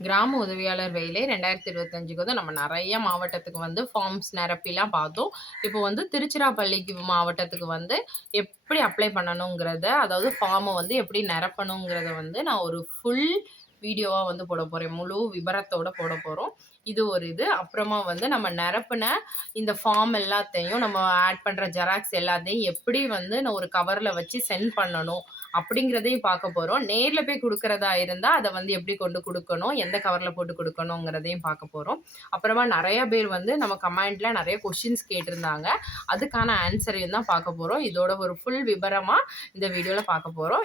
கிராம உதவியாளர் வேலை ரெண்டாயிரத்தி இருபத்தஞ்சுக்கு வந்து நம்ம நிறைய மாவட்டத்துக்கு வந்து ஃபார்ம்ஸ் நிரப்பிலாம் பார்த்தோம். இப்போ வந்து திருச்சிராப்பள்ளிக்கு மாவட்டத்துக்கு வந்து எப்படி அப்ளை பண்ணணுங்கிறத அதாவது ஃபார்மை வந்து எப்படி நிரப்பணுங்கிறத வந்து நான் ஒரு ஃபுல் வீடியோவாக வந்து போட போகிறேன் முழு விபரத்தோட போட போகிறோம் இது ஒரு இது. அப்புறமா வந்து நம்ம நிரப்புன இந்த ஃபார்ம் எல்லாத்தையும் நம்ம ஆட் பண்ணுற ஜெராக்ஸ் எல்லாத்தையும் எப்படி வந்து நான் ஒரு கவரில் வச்சு சென்ட் பண்ணணும் அப்படிங்கிறதையும் பார்க்க போகிறோம் நேரில் போய் கொடுக்குறதா இருந்தால் அதை வந்து எப்படி கொண்டு கொடுக்கணும் எந்த கவரில் போட்டு கொடுக்கணுங்கிறதையும் பார்க்க போகிறோம் அப்புறமா நிறைய பேர் வந்து நம்ம கமெண்டில் நிறைய கொஷின்ஸ் கேட்டிருந்தாங்க. அதுக்கான ஆன்சரையும் தான் பார்க்க போகிறோம் இதோட ஒரு ஃபுல் விவரமாக இந்த வீடியோவில் பார்க்க போகிறோம்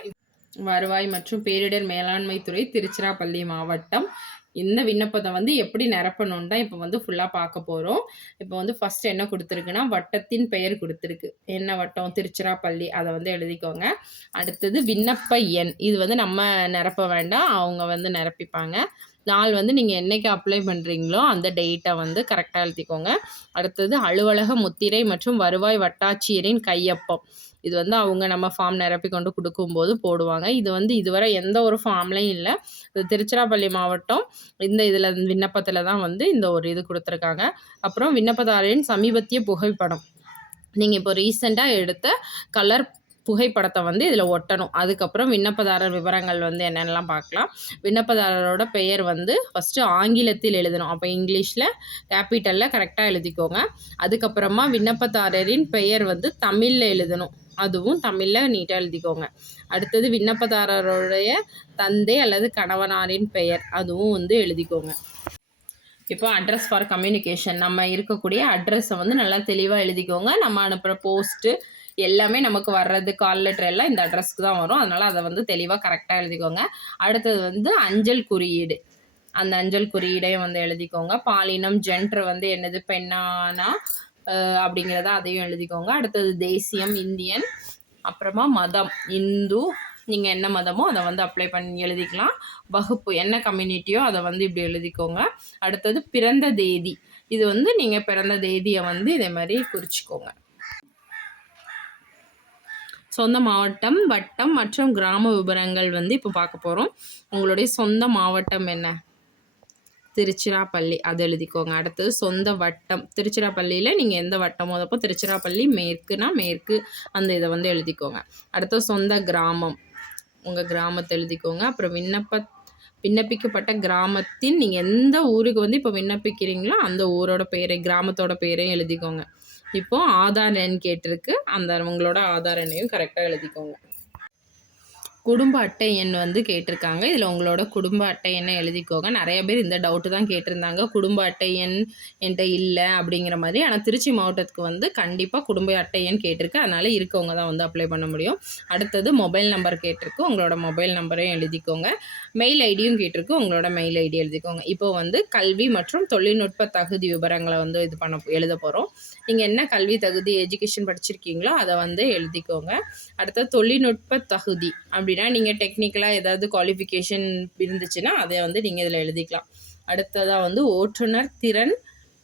வருவாய் மற்றும் பேரிடர் மேலாண்மை துறை திருச்சிராப்பள்ளி மாவட்டம். இந்த விண்ணப்பத்தை வந்து எப்படி நிரப்பணும்னு தான் இப்போ வந்து ஃபுல்லாக பார்க்க போகிறோம் இப்போ வந்து ஃபர்ஸ்ட் என்ன கொடுத்துருக்குன்னா வட்டத்தின் பெயர் கொடுத்துருக்கு. என்ன வட்டம்? திருச்சிராப்பள்ளி. அதை வந்து எழுதிக்கோங்க. அடுத்தது விண்ணப்ப எண். இது வந்து நம்ம நிரப்ப வேண்டாம். அவங்க வந்து நிரப்பிப்பாங்க. நாள் வந்து நீங்கள் என்றைக்கு அப்ளை பண்ணுறீங்களோ அந்த டேட்டை வந்து கரெக்டாக எழுதிக்கோங்க. அடுத்தது அலுவலக முத்திரை மற்றும் வருவாய் வட்டாட்சியரின் கையொப்பம். இது வந்து அவங்க நம்ம ஃபார்ம் நிரப்பி கொண்டு கொடுக்கும்போது போடுவாங்க. இது வந்து இதுவரை எந்த ஒரு ஃபார்ம்லையும் இல்லை. இது திருச்சிராப்பள்ளி மாவட்டம். இந்த இதில் விண்ணப்பத்தில் தான் வந்து இந்த ஒரு இது கொடுத்துருக்காங்க. அப்புறம் விண்ணப்பதாரரின் சமீபத்திய புகைப்படம். நீங்கள் இப்போ ரீசெண்டாக எடுத்த கலர் புகைப்படத்தை வந்து இதில் ஒட்டணும். அதுக்கப்புறம் விண்ணப்பதாரர் விவரங்கள் வந்து என்னென்னலாம் பார்க்கலாம். விண்ணப்பதாரரோட பெயர் வந்து ஃபஸ்ட்டு ஆங்கிலத்தில் எழுதணும். அப்போ இங்கிலீஷில் கேபிட்டலில் கரெக்டாக எழுதிக்கோங்க. அதுக்கப்புறமா விண்ணப்பதாரரின் பெயர் வந்து தமிழில் எழுதணும். அதுவும் தமிழில் நீட்டாக எழுதிக்கோங்க. அடுத்தது விண்ணப்பதாரருடைய தந்தை அல்லது கணவனாரின் பெயர் அதுவும் வந்து எழுதிக்கோங்க. இப்போ அட்ரஸ் ஃபார் கம்யூனிகேஷன் நம்ம இருக்கக்கூடிய அட்ரஸை வந்து நல்லா தெளிவாக எழுதிக்கோங்க. நம்ம அனுப்புகிற போஸ்ட்டு எல்லாமே நமக்கு வர்றது கால் லெட்டர் எல்லாம் இந்த அட்ரஸ்க்கு தான் வரும். அதனால் அதை வந்து தெளிவாக கரெக்டாக எழுதிக்கோங்க. அடுத்தது வந்து அஞ்சல் குறியீடு. அந்த அஞ்சல் குறியீடையும் வந்து எழுதிக்கோங்க. பாலினம் ஜென்டர் வந்து என்னது பெண்ணானா அப்படிங்கிறத அதையும் எழுதிக்கோங்க. அடுத்தது தேசியம் இந்தியன் அப்புறமா மதம் இந்து நீங்கள் என்ன மதமோ அதை வந்து அப்ளை பண்ணி எழுதிக்கலாம். வகுப்பு என்ன கம்யூனிட்டியோ அதை வந்து இப்படி எழுதிக்கோங்க. அடுத்தது பிறந்த தேதி. இது வந்து நீங்கள் பிறந்த தேதியை வந்து இதே மாதிரி குறிச்சிக்கோங்க. சொந்த மாவட்டம் வட்டம் மற்றும் கிராம விவரங்கள் வந்து இப்போ பார்க்க போகிறோம் உங்களுடைய சொந்த மாவட்டம் என்ன? திருச்சிராப்பள்ளி. அது எழுதிக்கோங்க. அடுத்தது சொந்த வட்டம். திருச்சிராப்பள்ளியில் நீங்கள் எந்த வட்டமோ அதப்போ திருச்சிராப்பள்ளி மேற்குனா மேற்கு அந்த இதை வந்து எழுதிக்கோங்க. அடுத்தது சொந்த கிராமம். உங்கள் கிராமத்தை எழுதிக்கோங்க. அப்புறம் விண்ணப்ப விண்ணப்பிக்கப்பட்ட கிராமத்தின் நீங்கள் எந்த ஊருக்கு வந்து இப்போ விண்ணப்பிக்கிறீங்களோ அந்த ஊரோட பேரை கிராமத்தோட பெயரையும் எழுதிக்கோங்க. இப்போது ஆதார் எண் கேட்டிருக்கு. அந்த உங்களோட ஆதார் எண்ணையும் கரெக்டாக எழுதிக்கோங்க. குடும்ப அட்டை எண் வந்து கேட்டிருக்காங்க. இதில் உங்களோட குடும்ப அட்டை எண்ணை எழுதிக்கோங்க. நிறைய பேர் இந்த டவுட்டு தான் கேட்டிருந்தாங்க. குடும்ப அட்டை எண் என்கிட்ட இல்லை அப்படிங்கிற மாதிரி. ஆனால் திருச்சி மாவட்டத்துக்கு வந்து கண்டிப்பாக குடும்ப அட்டை எண் கேட்டிருக்கு. அதனால் இருக்கவங்க தான் வந்து அப்ளை பண்ண முடியும். அடுத்தது மொபைல் நம்பர் கேட்டிருக்கு. உங்களோட மொபைல் நம்பரையும் எழுதிக்கோங்க. மெயில் ஐடியும் கேட்டிருக்கு. உங்களோட மெயில் ஐடி எழுதிக்கோங்க. இப்போ வந்து கல்வி மற்றும் தொழில்நுட்ப தகுதி விவரங்களை வந்து இது பண்ண எழுத போகிறோம் நீங்கள் என்ன கல்வி தகுதி எஜுகேஷன் படிச்சிருக்கீங்களோ அதை வந்து எழுதிக்கோங்க. அடுத்தது தொழில்நுட்ப தகுதி அப்படின்னா நீங்கள் டெக்னிக்கலாக ஏதாவது குவாலிஃபிகேஷன் இருந்துச்சுன்னா அதை வந்து நீங்கள் இதில் எழுதிக்கலாம். அடுத்ததாக வந்து ஓட்டுநர் திறன்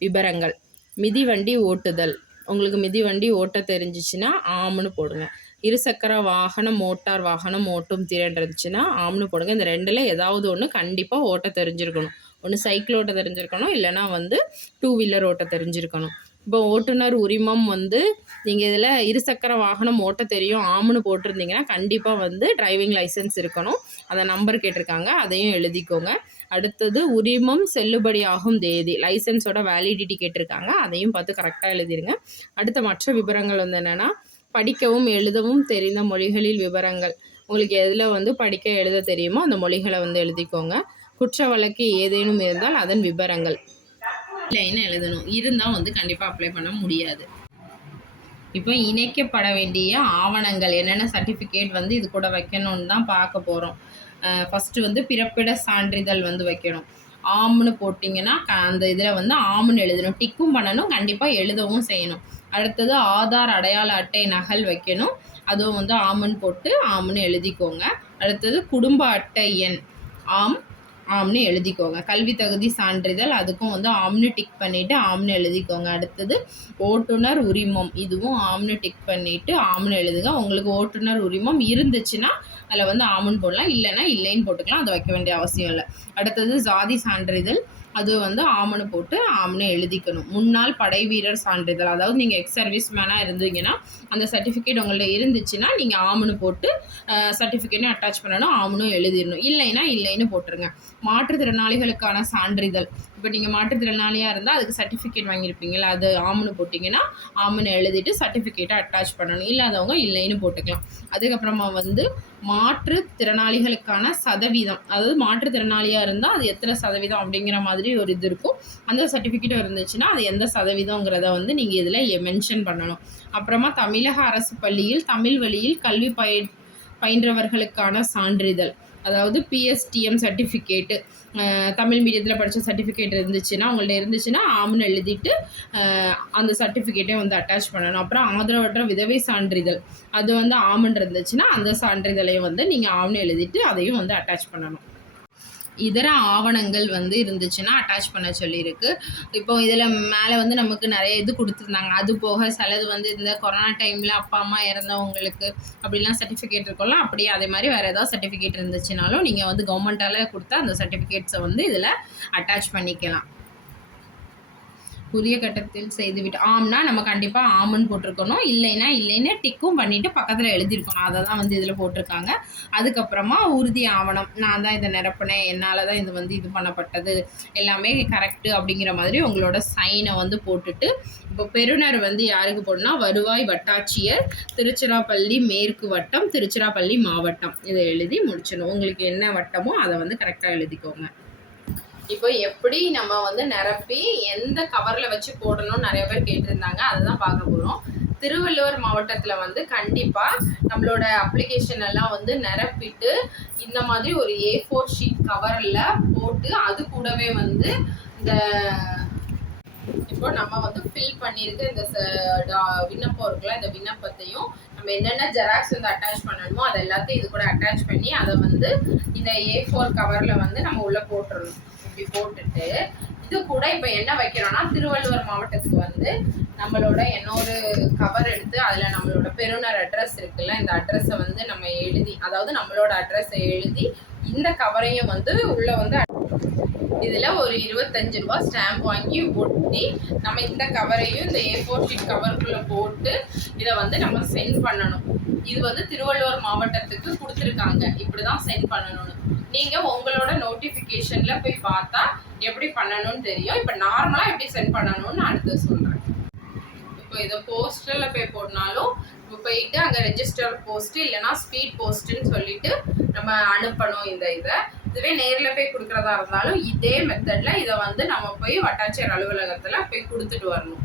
விபரங்கள். மிதிவண்டி ஓட்டுதல். உங்களுக்கு மிதிவண்டி ஓட்ட தெரிஞ்சிச்சுன்னா ஆம்னு போடுங்க. இருசக்கர வாகனம் மோட்டார் வாகனம் ஓட்டும் திறன் இருந்துச்சுன்னா ஆம்னு போடுங்க. இந்த ரெண்டில் ஏதாவது ஒன்று கண்டிப்பாக ஓட்ட தெரிஞ்சிருக்கணும். ஒன்று சைக்கிள் ஓட்ட தெரிஞ்சிருக்கணும் இல்லைனா வந்து டூ வீலர் ஓட்ட தெரிஞ்சிருக்கணும். இப்போ ஓட்டுநர் உரிமம் வந்து நீங்கள் இதில் இருசக்கர வாகனம் ஓட்ட தெரியும் ஆம்னு போட்டிருந்தீங்கன்னா கண்டிப்பாக வந்து டிரைவிங் லைசன்ஸ் இருக்கணும். அந்த நம்பர் கேட்டிருக்காங்க அதையும் எழுதிக்கோங்க. அடுத்தது உரிமம் செல்லுபடியாகும் தேதி லைசன்ஸோட வேலிடிட்டி கேட்டிருக்காங்க அதையும் பார்த்து கரெக்டாக எழுதிடுங்க அடுத்த மற்ற விவரங்கள் வந்து என்னென்னா படிக்கவும் எழுதவும் தெரிந்த மொழிகளில் விவரங்கள். உங்களுக்கு எதில் வந்து படிக்க எழுத தெரியுமோ அந்த மொழிகளை வந்து எழுதிக்கோங்க. குற்ற வழக்கு ஏதேனும் இருந்தால் அதன் விவரங்கள் இல்லைன்னு எழுதணும். இருந்தால் வந்து கண்டிப்பாக அப்ளை பண்ண முடியாது. இப்போ இணைக்கப்பட வேண்டிய ஆவணங்கள் என்னென்ன சர்டிஃபிகேட் வந்து இது கூட வைக்கணும்னு தான் பார்க்க போகிறோம் ஃபஸ்ட்டு வந்து பிறப்பிட சான்றிதழ் வந்து வைக்கணும். ஆம்னு போட்டிங்கன்னா அந்த இதில் வந்து ஆம்னு எழுதணும். டிக்கும் பண்ணணும் கண்டிப்பாக எழுதவும் செய்யணும். அடுத்தது ஆதார் அடையாள அட்டை நகல் வைக்கணும். அதுவும் வந்து ஆம்னு போட்டு ஆம்னு எழுதிக்கோங்க. அடுத்தது குடும்ப அட்டை எண் ஆம் ஆம்னு எழுதிக்கோங்க. கல்வி தகுதி சான்றிதழ் அதுக்கும் வந்து ஆம்னு டிக் பண்ணிவிட்டு ஆம்னு எழுதிக்கோங்க. அடுத்தது ஓட்டுநர் உரிமம் இதுவும் ஆம்னு டிக் பண்ணிவிட்டு ஆம்னு எழுதுங்க. உங்களுக்கு ஓட்டுநர் உரிமம் இருந்துச்சுன்னா அதில் வந்து ஆமுன்னு போடலாம். இல்லைன்னா இல்லைன்னு போட்டுக்கலாம். அதை வைக்க வேண்டிய அவசியம் இல்லை. அடுத்தது ஜாதி சான்றிதழ். அது வந்து ஆமனு போட்டு ஆமனு எழுதிக்கணும். முன்னாள் படை வீரர் சான்றிதழ். அதாவது நீங்கள் எக்ஸ் சர்வீஸ் மேனாக இருந்தீங்கன்னா அந்த சர்டிஃபிகேட் உங்கள்கிட்ட இருந்துச்சுன்னா நீங்கள் ஆமனு போட்டு சர்டிஃபிகேட்டையும் அட்டாச் பண்ணணும் ஆமனும் எழுதிடணும். இல்லைன்னா இல்லைன்னு போட்டுருங்க. மாற்றுத்திறனாளிகளுக்கான சான்றிதழ். இப்போ நீங்கள் மாற்றுத்திறனாளியாக இருந்தால் அதுக்கு சர்டிஃபிகேட் வாங்கியிருப்பீங்களா அது ஆமனு போட்டிங்கன்னா ஆமனு எழுதிட்டு சர்டிஃபிகேட்டை அட்டாச் பண்ணணும். இல்லாதவங்க இல்லைன்னு போட்டுக்கலாம். அதுக்கப்புறமா வந்து மாற்றுத்திறனாளிகளுக்கான சதவீதம். அதாவது மாற்றுத்திறனாளியாக இருந்தால் அது எத்தனை சதவீதம் அப்படிங்கிற மாதிரி ஒரு இது இருக்கும். அந்த சர்டிஃபிகேட் இருந்துச்சுன்னா அது எந்த சதவீதங்கிறத வந்து நீங்கள் இதில் மென்ஷன் பண்ணணும். அப்புறமா தமிழக அரசு பள்ளியில் தமிழ் வழியில் கல்வி பய பயின்றவர்களுக்கான சான்றிதழ். அதாவது பிஎஸ்டிஎம் சர்டிஃபிகேட்டு தமிழ் மீடியத்தில் படித்த சர்டிஃபிகேட் இருந்துச்சுன்னா அவங்கள்ட்ட இருந்துச்சுன்னா ஆம்னு எழுதிட்டு அந்த சர்டிஃபிகேட்டையும் வந்து அட்டாச் பண்ணணும். அப்புறம் ஆதரவற்ற விதவை சான்றிதழ். அது வந்து ஆமன் இருந்துச்சுன்னா அந்த சான்றிதழையும் வந்து நீங்கள் ஆம்னு எழுதிட்டு அதையும் வந்து அட்டாச் பண்ணணும். இதர ஆவணங்கள் வந்து இருந்துச்சுன்னா அட்டாச் பண்ண சொல்லியிருக்கு. இப்போ இதில் மேலே வந்து நமக்கு நிறைய இது கொடுத்துருந்தாங்க. அது போக சிலது வந்து இந்த கொரோனா டைமில் அப்பா அம்மா இறந்தவங்களுக்கு அப்படிலாம் சர்டிஃபிகேட் இருக்கும்ல அப்படியே அதே மாதிரி வேறு ஏதாவது சர்டிஃபிகேட் இருந்துச்சுனாலும் நீங்கள் வந்து கவர்மெண்ட்டால் கொடுத்த அந்த சர்டிஃபிகேட்ஸை வந்து இதில் அட்டாச் பண்ணிக்கலாம். புதிய கட்டத்தில் செய்துவிட்டு ஆம்னா நம்ம கண்டிப்பாக ஆமன் போட்டிருக்கணும். இல்லைன்னா இல்லைன்னா டிக்கும் பண்ணிவிட்டு பக்கத்தில் எழுதியிருக்கணும். அதை தான் வந்து இதில் போட்டிருக்காங்க. அதுக்கப்புறமா உறுதி ஆவணம். நான் தான் இதை நிரப்பினேன். என்னால் தான் இது வந்து இது பண்ணப்பட்டது. எல்லாமே கரெக்டு அப்படிங்கிற மாதிரி உங்களோட சைனை வந்து போட்டுட்டு இப்போ பெறுநர் வந்து யாருக்கு போடணும்னா வருவாய் வட்டாட்சியர் திருச்சிராப்பள்ளி மேற்கு வட்டம் திருச்சிராப்பள்ளி மாவட்டம். இதை எழுதி முடிச்சிடணும். உங்களுக்கு என்ன வட்டமோ அதை வந்து கரெக்டாக எழுதிக்கோங்க. இப்போ எப்படி நம்ம வந்து நிரப்பி எந்த கவரில் வச்சு போடணும்னு நிறைய பேர் கேட்டிருந்தாங்க. அதை தான் பார்க்க போகிறோம் திருவள்ளுவர் மாவட்டத்தில் வந்து கண்டிப்பாக நம்மளோட அப்ளிகேஷன் எல்லாம் வந்து நிரப்பிட்டு இந்த மாதிரி ஒரு ஏ ஃபோர் ஷீட் கவரில் போட்டு அது கூடவே வந்து இந்த இப்போ நம்ம வந்து ஃபில் பண்ணியிருக்க. இந்த டா- விண்ணப்பம் இருக்குல்ல இந்த விண்ணப்பத்தையும் நம்ம என்னென்ன ஜெராக்ஸ் வந்து அட்டாச் பண்ணணுமோ அதை எல்லாத்தையும் இது கூட அட்டாச் பண்ணி அதை வந்து இந்த ஏ ஃபோர் கவரில் வந்து நம்ம உள்ளே போட்டுடணும் இப்படி போட்டுட்டு இது கூட இப்போ என்ன வைக்கிறோம்னா திருவள்ளுவர் மாவட்டத்துக்கு வந்து நம்மளோட இன்னொரு கவர் எடுத்து அதில் நம்மளோட பெறுநர் அட்ரஸ் இருக்குல்ல இந்த அட்ரஸை வந்து நம்ம எழுதி அதாவது நம்மளோட அட்ரஸை எழுதி இந்த கவரையும் வந்து உள்ளே வந்து இதில் ஒரு இருபத்தஞ்சு ரூபா ஸ்டாம்ப் வாங்கி ஒட்டி நம்ம இந்த கவரையும் இந்த ஏ ஃபோர் ஷீட் கவருக்குள்ளே போட்டு இதை வந்து நம்ம சென்ட் பண்ணணும். இது வந்து திருவள்ளுவர் மாவட்டத்துக்கு கொடுத்துருக்காங்க. இப்படி தான் சென்ட் பண்ணணும்னு. நீங்கள் உங்களோட நோட்டிஃபிகேஷனில் போய் பார்த்தா எப்படி பண்ணணும்னு தெரியும். இப்போ நார்மலாக எப்படி சென்ட் பண்ணணும்னு அடுத்து சொல்கிறேன் இப்போ இதை போஸ்டரில் போய் போடனாலும் இப்போ போயிட்டு அங்கே ரெஜிஸ்டர் போஸ்ட்டு இல்லைன்னா ஸ்பீட் போஸ்ட்டுன்னு சொல்லிட்டு நம்ம அனுப்பணும் இந்த இதை. இதுவே நேரில் போய் கொடுக்குறதா இருந்தாலும் இதே மெத்தடில் இதை வந்து நம்ம போய் வட்டாட்சியர் அலுவலகத்தில் போய் கொடுத்துட்டு வரணும்.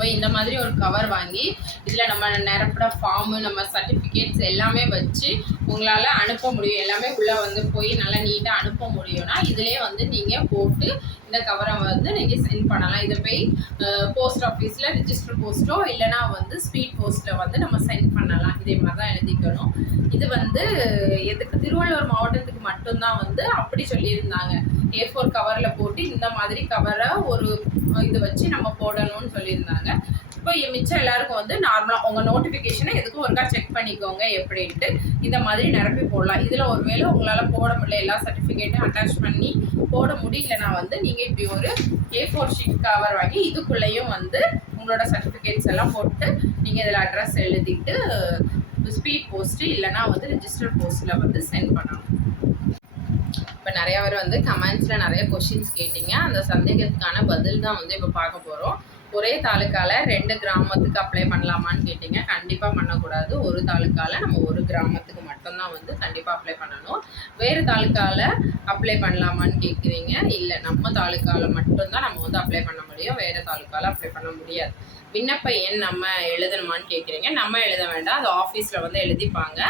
போய் இந்த மாதிரி ஒரு கவர் வாங்கி இதில் நம்ம நிரப்புற ஃபார்மு நம்ம சர்டிஃபிகேட்ஸ் எல்லாமே வச்சு உங்களால் அனுப்ப முடியும். எல்லாமே உள்ளே வந்து போய் நல்லா நீட்டாக அனுப்ப முடியும்னா இதிலே வந்து நீங்கள் போட்டு இந்த கவரை வந்து நீங்கள் சென்ட் பண்ணலாம். இதை போய் போஸ்ட் ஆஃபீஸில் ரிஜிஸ்டர் போஸ்ட்டோ இல்லைனா வந்து ஸ்பீட் போஸ்ட்டில் வந்து நம்ம சென்ட் பண்ணலாம். இதே மாதிரி தான் எழுதிக்கணும். இது வந்து எதுக்கு? திருவள்ளுவர் மாவட்டத்துக்கு மட்டும்தான் வந்து அப்படி சொல்லியிருந்தாங்க. ஏ ஃபோர் கவரில் போட்டு இந்த மாதிரி கவரை ஒரு இது வச்சு நம்ம போடணும்னு சொல்லியிருந்தாங்க. இப்போ மிச்சம் எல்லாருக்கும் வந்து நார்மலாக உங்கள் நோட்டிஃபிகேஷனை எதுக்கும் ஒருக்கா செக் பண்ணிக்கோங்க எப்படின்ட்டு இந்த மாதிரி நிரப்பி போடலாம். இதில் ஒருவேளை உங்களால் போட முடியல எல்லா சர்டிஃபிகேட்டும் அட்டாச் பண்ணி போட முடியலனா வந்து நீங்கள் இப்படி ஒரு ஏ ஃபோர் ஷீட் கவர் வாங்கி இதுக்குள்ளேயும் வந்து உங்களோட சர்டிஃபிகேட்ஸ் எல்லாம் போட்டு நீங்கள் இதில் அட்ரஸ் எழுதிட்டு ஸ்பீட் போஸ்ட்டு இல்லைனா வந்து ரிஜிஸ்டர் போஸ்ட்டில் வந்து சென்ட் பண்ணணும் இப்போ நிறைய பேர் வந்து கமெண்ட்ஸில் நிறைய கொஷின்ஸ் கேட்டீங்க. அந்த சந்தேகத்துக்கான பதில் தான் வந்து இப்போ பார்க்க போகிறோம் ஒரே தாலுக்கால ரெண்டு கிராமத்துக்கு அப்ளை பண்ணலாமான்னு கேட்டீங்க. கண்டிப்பாக பண்ணக்கூடாது. ஒரு தாலுக்கால நம்ம ஒரு கிராமத்துக்கு மட்டும்தான் வந்து கண்டிப்பாக அப்ளை பண்ணணும். வேறு தாலுக்கால அப்ளை பண்ணலாமான்னு கேட்குறீங்க இல்லை நம்ம தாலுக்கால மட்டும்தான் நம்ம வந்து அப்ளை பண்ண முடியும் வேறு தாலுக்கால அப்ளை பண்ண முடியாது. விண்ணப்ப எண் நம்ம எழுதணுமான்னு கேட்குறீங்க நம்ம எழுத வேண்டாம். அது ஆஃபீஸில் வந்து எழுதிப்பாங்க.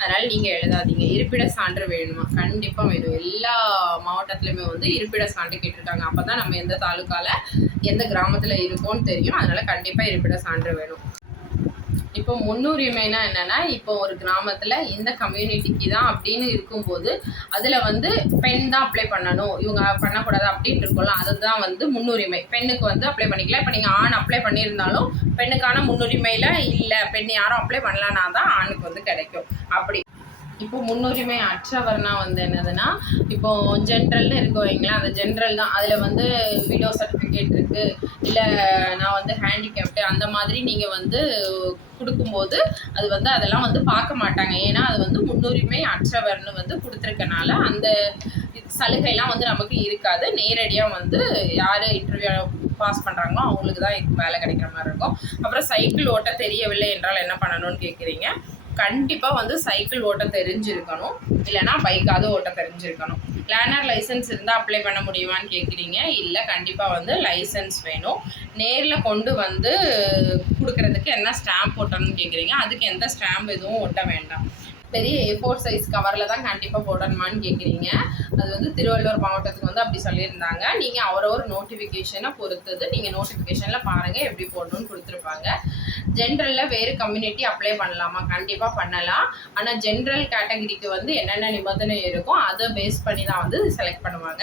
அதனால் நீங்கள் எழுதாதீங்க. இருப்பிட சான்று வேணுமா? கண்டிப்பாக வேணும். எல்லா மாவட்டத்துலையுமே வந்து இருப்பிட சான்று கேட்டிருக்காங்க. அப்போ தான் நம்ம எந்த தாலுக்கால எந்த கிராமத்தில் இருக்கோம்னு தெரியும். அதனால் கண்டிப்பாக இருப்பிட சான்று வேணும். இப்போ முன்னுரிமைனா என்னன்னா இப்போ ஒரு கிராமத்துல இந்த கம்யூனிட்டிக்கு தான் அப்படின்னு இருக்கும்போது அதுல வந்து பெண் தான் அப்ளை பண்ணணும். இவங்க பண்ணக்கூடாது அப்படின்னு இருக்கும்ல அதுதான் வந்து முன்னுரிமை. பெண்ணுக்கு வந்து அப்ளை பண்ணிக்கலாம் இப்போ நீங்க ஆண் அப்ளை பண்ணியிருந்தாலும் பெண்ணுக்கான முன்னுரிமையில இல்லை. பெண் யாரும் அப்ளை பண்ணலனா தான் ஆணுக்கு வந்து கிடைக்கும். அப்படி. இப்போ முன்னுரிமை அற்றவர்னா வந்து என்னதுன்னா இப்போ ஜென்ரல்னு இருக்கோம் வைங்களேன் அந்த ஜென்ரல் தான். அதில் வந்து விடோ சர்டிஃபிகேட் இருக்குது இல்லை நான் வந்து ஹேண்டிகேப்டு அந்த மாதிரி நீங்கள் வந்து கொடுக்கும்போது அது வந்து அதெல்லாம் வந்து பார்க்க மாட்டாங்க. ஏன்னா அது வந்து முன்னுரிமை அற்றவர்னு வந்து கொடுத்துருக்கனால அந்த சலுகைலாம் வந்து நமக்கு இருக்காது. நேரடியாக வந்து யார் இன்டர்வியூ பாஸ் பண்ணுறாங்களோ அவங்களுக்கு தான் வேலை கிடைக்கிற மாதிரி இருக்கும். அப்புறம் சைக்கிள் ஓட்ட தெரியவில்லை என்றால் என்ன பண்ணணும்னு கேட்குறீங்க கண்டிப்பாக வந்து சைக்கிள் ஓட்ட தெரிஞ்சிருக்கணும். இல்லைனா பைக்காவது ஓட்ட தெரிஞ்சிருக்கணும். லேனர் லைசன்ஸ் இருந்தால் அப்ளை பண்ண முடியுமான்னு கேட்குறீங்க இல்லை கண்டிப்பாக வந்து லைசன்ஸ் வேணும். நேரில் கொண்டு வந்து கொடுக்கறதுக்கு என்ன ஸ்டாம்ப் ஓட்டணும்னு கேட்குறீங்க அதுக்கு எந்த ஸ்டாம்ப் எதுவும் ஒட்ட வேண்டாம். பெரிய ஏ ஃபோர் சைஸ் கவரில் தான் கண்டிப்பாக போடணுமான்னு கேட்குறீங்க அது வந்து திருவள்ளூர் மாவட்டத்துக்கு வந்து அப்படி சொல்லியிருந்தாங்க. நீங்கள் அவரவர் நோட்டிஃபிகேஷனை பொறுத்தது. நீங்கள் நோட்டிஃபிகேஷனில் பாருங்கள் எப்படி போடணும்னு கொடுத்துருப்பாங்க. ஜென்ரலில் வேறு கம்யூனிட்டி அப்ளை பண்ணலாமா? கண்டிப்பாக பண்ணலாம். ஆனால் ஜென்ரல் கேட்டகரிக்கு வந்து என்னென்ன நிபந்தனை இருக்கோ அதை பேஸ் பண்ணி தான் வந்து செலக்ட் பண்ணுவாங்க.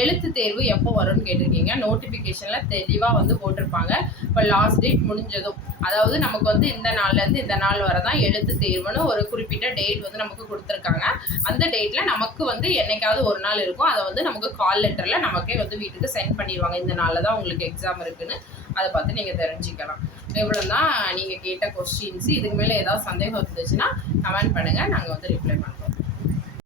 எழுத்து தேர்வு எப்போ வரும்னு கேட்டிருக்கீங்க. நோட்டிஃபிகேஷனில் தெளிவாக வந்து போட்டிருப்பாங்க. இப்போ லாஸ்ட் டேட் முடிஞ்சதும். அதாவது நமக்கு வந்து இந்த நாள்லேருந்து இந்த நாள் வரை தான் எழுத்து தேர்வுன்னு ஒரு குறிப்பிட்ட டே டேட் வந்து நமக்கு கொடுத்துருக்காங்க. அந்த டேட்டில் நமக்கு வந்து என்னைக்காவது ஒரு நாள் இருக்கும். அதை வந்து நமக்கு கால் லெட்டரில் நமக்கே வந்து வீட்டுக்கு சென்ட் பண்ணிடுவாங்க. இந்த நாளில் தான் உங்களுக்கு எக்ஸாம் இருக்குன்னு. அதை பார்த்து நீங்கள் தெரிஞ்சுக்கலாம். இவ்வளோ தான் நீங்கள் கேட்ட கொஸ்டின்ஸ் இதுக்கு மேலே ஏதாவது சந்தேகம் இருந்துச்சுன்னா கமெண்ட் பண்ணுங்கள் நாங்கள் வந்து ரிப்ளை பண்ணுறோம்